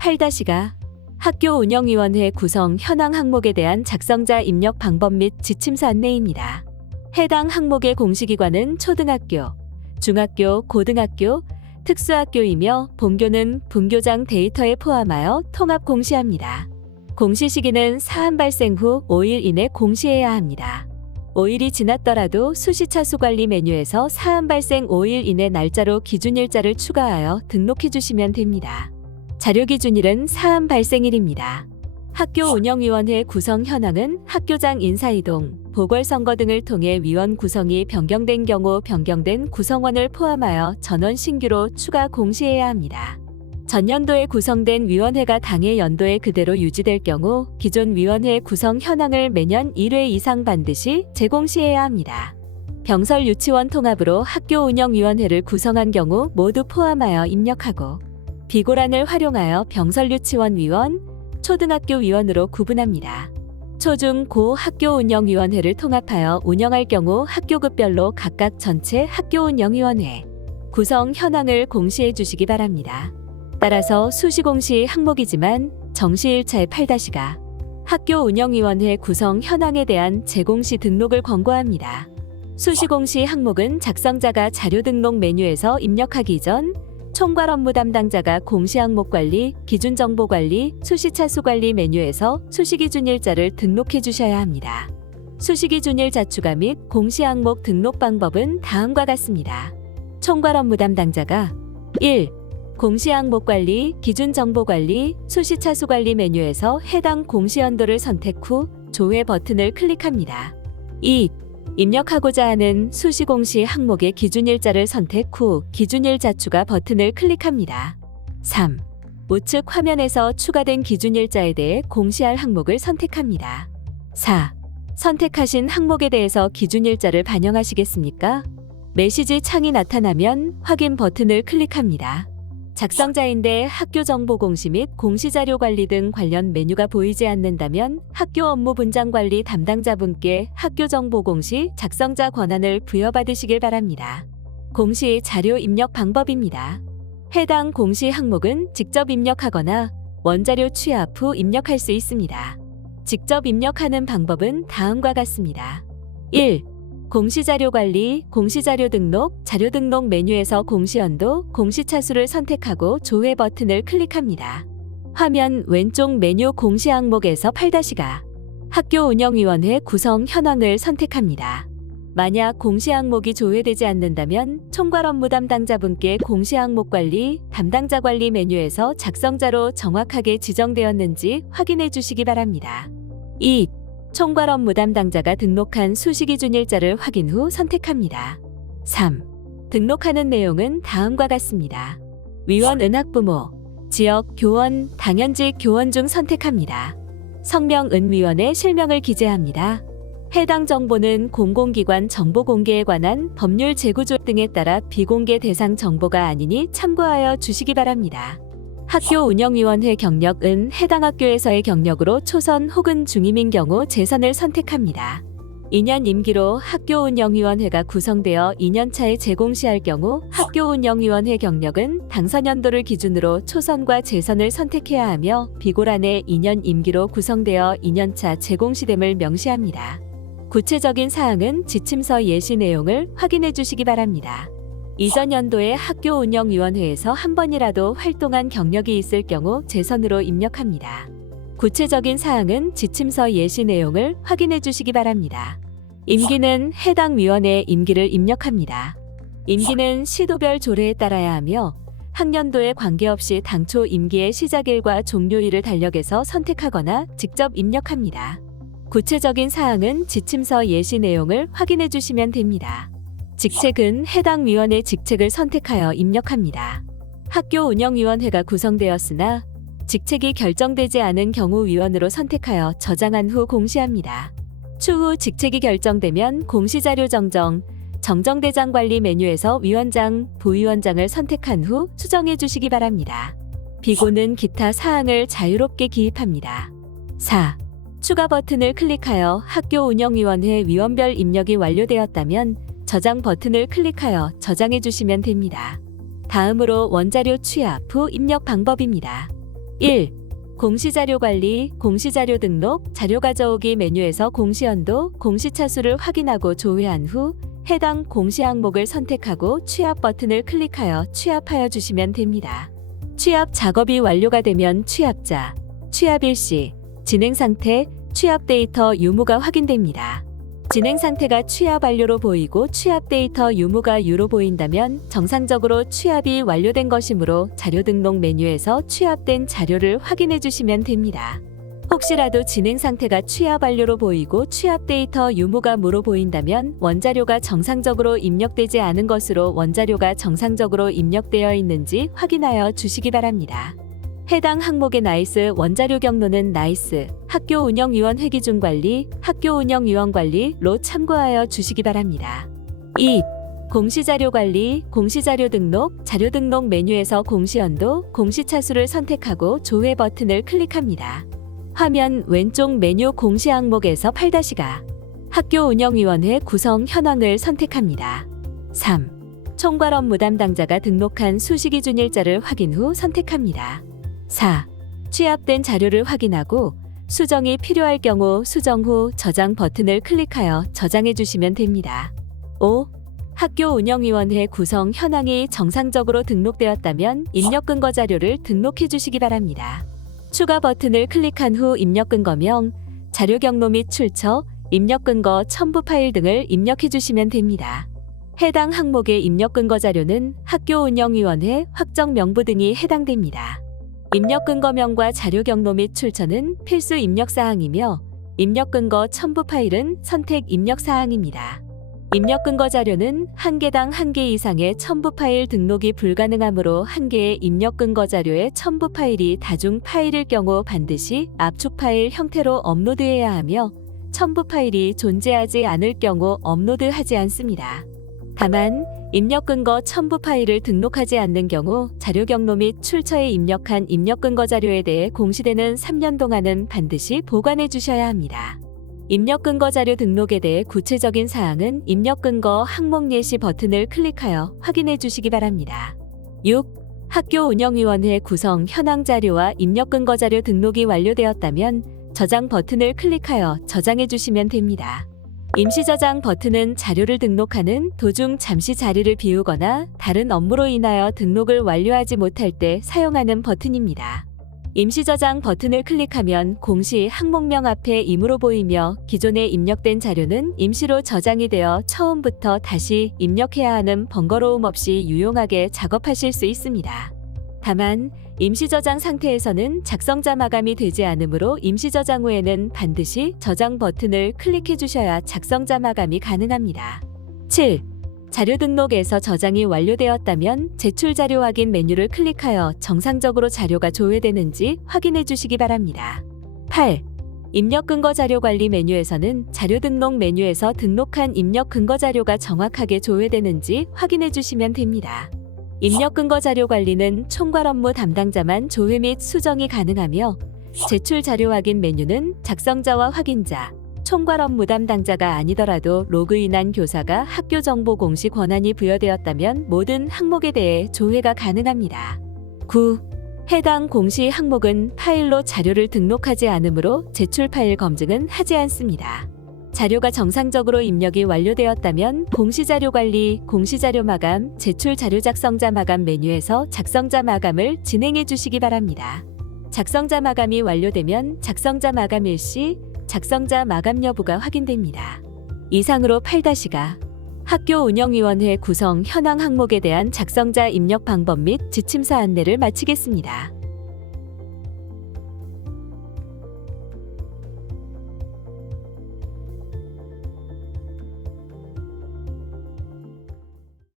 8-가 학교 운영위원회 구성 현황 항목에 대한 작성자 입력 방법 및 지침서 안내입니다. 해당 항목의 공시기관은 초등학교, 중학교, 고등학교, 특수학교이며 본교는 분교장 데이터에 포함하여 통합 공시합니다. 공시 시기는 사안 발생 후 5일 이내 공시해야 합니다. 5일이 지났더라도 수시차수 관리 메뉴에서 사안 발생 5일 이내 날짜로 기준일자를 추가하여 등록해 주시면 됩니다. 자료 기준일은 사안 발생일입니다. 학교 운영위원회 구성 현황은 학교장 인사이동, 보궐선거 등을 통해 위원 구성이 변경된 경우 변경된 구성원을 포함하여 전원 신규로 추가 공시해야 합니다. 전년도에 구성된 위원회가 당해 연도에 그대로 유지될 경우 기존 위원회 구성 현황을 매년 1회 이상 반드시 재공시해야 합니다. 병설 유치원 통합으로 학교 운영위원회를 구성한 경우 모두 포함하여 입력하고 비고란을 활용하여 병설 유치원 위원, 초등학교 위원으로 구분합니다. 초중 고 학교 운영위원회를 통합하여 운영할 경우 학교급별로 각각 전체 학교 운영위원회 구성 현황을 공시해 주시기 바랍니다. 따라서 수시공시 항목이지만 정시 1차의 8-가 학교 운영위원회 구성 현황에 대한 재공시 등록을 권고합니다. 수시공시 항목은 작성자가 자료 등록 메뉴에서 입력하기 전 총괄 업무 담당자가 공시 항목 관리, 기준 정보 관리, 수시차수 관리 메뉴에서 수시기준일자를 등록해 주셔야 합니다. 수시기준일자 추가 및 공시 항목 등록 방법은 다음과 같습니다. 총괄 업무 담당자가 1. 공시 항목 관리, 기준 정보 관리, 수시차수 관리 메뉴에서 해당 공시 연도를 선택 후 조회 버튼을 클릭합니다. 2. 입력하고자 하는 수시공시 항목의 기준일자를 선택 후 기준일자 추가 버튼을 클릭합니다. 3. 우측 화면에서 추가된 기준일자에 대해 공시할 항목을 선택합니다. 4. 선택하신 항목에 대해서 기준일자를 반영하시겠습니까? 메시지 창이 나타나면 확인 버튼을 클릭합니다. 작성자인데 학교 정보 공시 및 공시자료 관리 등 관련 메뉴가 보이지 않는다면 학교 업무 분장 관리 담당자분께 학교 정보 공시 작성자 권한을 부여받으시길 바랍니다. 공시 자료 입력 방법입니다. 해당 공시 항목은 직접 입력하거나 원자료 취합 후 입력할 수 있습니다. 직접 입력하는 방법은 다음과 같습니다. 1. 공시자료 관리, 공시자료 등록, 자료 등록 메뉴에서 공시연도, 공시차수를 선택하고 조회 버튼을 클릭합니다. 화면 왼쪽 메뉴 공시 항목에서 8-가 학교 운영위원회 구성 현황을 선택합니다. 만약 공시 항목이 조회되지 않는다면 총괄 업무 담당자분께 공시 항목 관리, 담당자 관리 메뉴에서 작성자로 정확하게 지정되었는지 확인해 주시기 바랍니다. 2. 총괄 업무 담당자가 등록한 수시기준일자를 확인 후 선택합니다. 3. 등록하는 내용은 다음과 같습니다. 위원 은학부모, 지역 교원, 당연직 교원 중 선택합니다. 성명 은위원의 실명을 기재합니다. 해당 정보는 공공기관 정보 공개에 관한 법률 재구조 등에 따라 비공개 대상 정보가 아니니 참고하여 주시기 바랍니다. 학교 운영위원회 경력은 해당 학교에서의 경력으로 초선 혹은 중임인 경우 재선을 선택합니다. 2년 임기로 학교 운영위원회가 구성되어 2년차에 재공시할 경우 학교 운영위원회 경력은 당선연도를 기준으로 초선과 재선을 선택해야 하며 비고란에 2년 임기로 구성되어 2년차 재공시됨을 명시합니다. 구체적인 사항은 지침서 예시 내용을 확인해 주시기 바랍니다. 이전 연도에 학교 운영위원회에서 한 번이라도 활동한 경력이 있을 경우 재선으로 입력합니다. 구체적인 사항은 지침서 예시 내용을 확인해 주시기 바랍니다. 임기는 해당 위원회의 임기를 입력합니다. 임기는 시도별 조례에 따라야 하며 학년도에 관계없이 당초 임기의 시작일과 종료일을 달력에서 선택하거나 직접 입력합니다. 구체적인 사항은 지침서 예시 내용을 확인해 주시면 됩니다. 직책은 해당 위원회 직책을 선택하여 입력합니다. 학교 운영위원회가 구성되었으나 직책이 결정되지 않은 경우 위원으로 선택하여 저장한 후 공시합니다. 추후 직책이 결정되면 공시자료 정정대장 관리 메뉴에서 위원장, 부위원장을 선택한 후 수정해 주시기 바랍니다. 비고는 기타 사항을 자유롭게 기입합니다. 4. 추가 버튼을 클릭하여 학교 운영위원회 위원별 입력이 완료되었다면 저장 버튼을 클릭하여 저장해 주시면 됩니다. 다음으로 원자료 취합 후 입력 방법입니다. 1. 공시자료 관리, 공시자료 등록, 자료 가져오기 메뉴에서 공시연도, 공시차수를 확인하고 조회한 후 해당 공시 항목을 선택하고 취합 버튼을 클릭하여 취합하여 주시면 됩니다. 취합 작업이 완료가 되면 취합자, 취합 일시, 진행 상태, 취합 데이터 유무가 확인됩니다. 진행 상태가 취합 완료로 보이고 취합 데이터 유무가 유로 보인다면 정상적으로 취합이 완료된 것이므로 자료 등록 메뉴에서 취합된 자료를 확인해 주시면 됩니다. 혹시라도 진행 상태가 취합 완료로 보이고 취합 데이터 유무가 무로 보인다면 원자료가 정상적으로 입력되지 않은 것으로 원자료가 정상적으로 입력되어 있는지 확인하여 주시기 바랍니다. 해당 항목의 나이스 원자료 경로는 나이스 학교 운영위원 회기준 관리, 학교 운영위원 관리로 참고하여 주시기 바랍니다. 2. 공시자료 관리, 공시자료 등록, 자료 등록 메뉴에서 공시연도, 공시차수를 선택하고 조회 버튼을 클릭합니다. 화면 왼쪽 메뉴 공시 항목에서 8-가 학교 운영위원회 구성 현황을 선택합니다. 3. 총괄 업무 담당자가 등록한 수시기준일자를 확인 후 선택합니다. 4. 취합된 자료를 확인하고 수정이 필요할 경우 수정 후 저장 버튼을 클릭하여 저장해 주시면 됩니다. 5. 학교 운영위원회 구성 현황이 정상적으로 등록되었다면 입력 근거 자료를 등록해 주시기 바랍니다. 추가 버튼을 클릭한 후 입력 근거명, 자료 경로 및 출처, 입력 근거 첨부 파일 등을 입력해 주시면 됩니다. 해당 항목의 입력 근거 자료는 학교 운영위원회 확정 명부 등이 해당됩니다. 입력 근거명과 자료 경로 및 출처는 필수 입력 사항이며 입력 근거 첨부 파일은 선택 입력 사항입니다. 입력 근거 자료는 한 개당 1개 이상의 첨부 파일 등록이 불가능하므로 한 개의 입력 근거 자료의 첨부 파일이 다중 파일일 경우 반드시 압축 파일 형태로 업로드해야 하며 첨부 파일이 존재하지 않을 경우 업로드하지 않습니다. 다만 입력 근거 첨부 파일을 등록하지 않는 경우 자료 경로 및 출처에 입력한 입력 근거 자료에 대해 공시되는 3년 동안은 반드시 보관해 주셔야 합니다. 입력 근거 자료 등록에 대해 구체적인 사항은 입력 근거 항목 예시 버튼을 클릭하여 확인해 주시기 바랍니다. 6. 학교 운영위원회 구성 현황 자료와 입력 근거 자료 등록이 완료되었다면 저장 버튼을 클릭하여 저장해 주시면 됩니다. 임시 저장 버튼은 자료를 등록하는 도중 잠시 자리를 비우거나 다른 업무로 인하여 등록을 완료하지 못할 때 사용하는 버튼입니다. 임시 저장 버튼을 클릭하면 공시 항목명 앞에 임으로 보이며 기존에 입력된 자료는 임시로 저장이 되어 처음부터 다시 입력해야 하는 번거로움 없이 유용하게 작업하실 수 있습니다. 다만 임시 저장 상태에서는 작성자 마감이 되지 않으므로 임시 저장 후에는 반드시 저장 버튼을 클릭해 주셔야 작성자 마감이 가능합니다. 7. 자료 등록에서 저장이 완료되었다면 제출 자료 확인 메뉴를 클릭하여 정상적으로 자료가 조회되는지 확인해 주시기 바랍니다. 8. 입력 근거 자료 관리 메뉴에서는 자료 등록 메뉴에서 등록한 입력 근거 자료가 정확하게 조회되는지 확인해 주시면 됩니다. 입력 근거 자료 관리는 총괄 업무 담당자만 조회 및 수정이 가능하며 제출 자료 확인 메뉴는 작성자와 확인자, 총괄 업무 담당자가 아니더라도 로그인한 교사가 학교 정보 공시 권한이 부여되었다면 모든 항목에 대해 조회가 가능합니다. 9. 해당 공시 항목은 파일로 자료를 등록하지 않으므로 제출 파일 검증은 하지 않습니다. 자료가 정상적으로 입력이 완료되었다면 공시자료 관리, 공시자료 마감, 제출 자료 작성자 마감 메뉴에서 작성자 마감을 진행해 주시기 바랍니다. 작성자 마감이 완료되면 작성자 마감 일시, 작성자 마감 여부가 확인됩니다. 이상으로 8-가 학교 운영위원회 구성 현황 항목에 대한 작성자 입력 방법 및 지침서 안내를 마치겠습니다.